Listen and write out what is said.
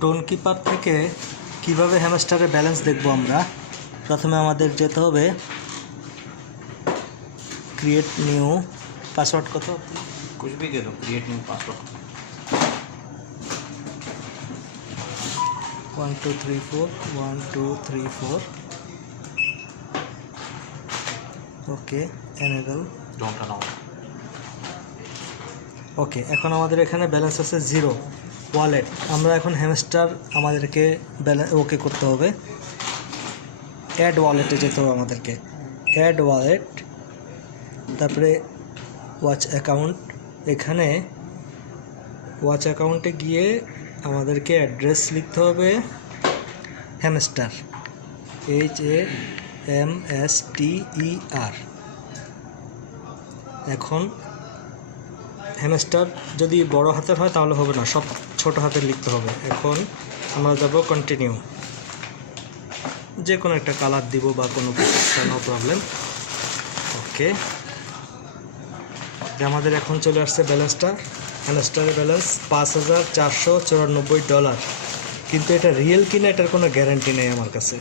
Tone keeper থেকে কিভাবে হ্যামস্টারের balance দেখব আমরা। প্রথমে আমাদের যেতে হবে ক্রিয়েট নিউ পাসওয়ার্ড। কত कुछ भी दे दो, create new password. 1 2 3 4 1 2 3 4 okay enable don't allow. Okay, এখন আমাদের এখানে ব্যালেন্স আছে 0 ওয়ালেট। আমরা এখন হ্যামস্টার আমাদেরকে ওকে করতে হবে। অ্যাড ওয়ালেটে যেতে হবে আমাদেরকে। অ্যাড ওয়ালেট, তারপরে ওয়াচ অ্যাকাউন্ট। এখানে ওয়াচ অ্যাকাউন্টে গিয়ে আমাদেরকে অ্যাড্রেস লিখতে হবে হ্যামস্টার, HAMSTER। এখন হ্যামস্টার যদি বড় হাতের হয় তাহলে হবে না, সব ছোট হাতের লিখতে হবে। এখন আমরা যাব কন্টিনিউ, যে কোনো একটা কালার দিব বা কোনো কিছু, নো প্রবলেম। ওকে, আমাদের এখন চলে আসছে ব্যালেন্সটা। হ্যামস্টারের ব্যালেন্স $5,494, কিন্তু এটা রিয়েল কিনা এটার কোনো গ্যারান্টি নেই আমার কাছে।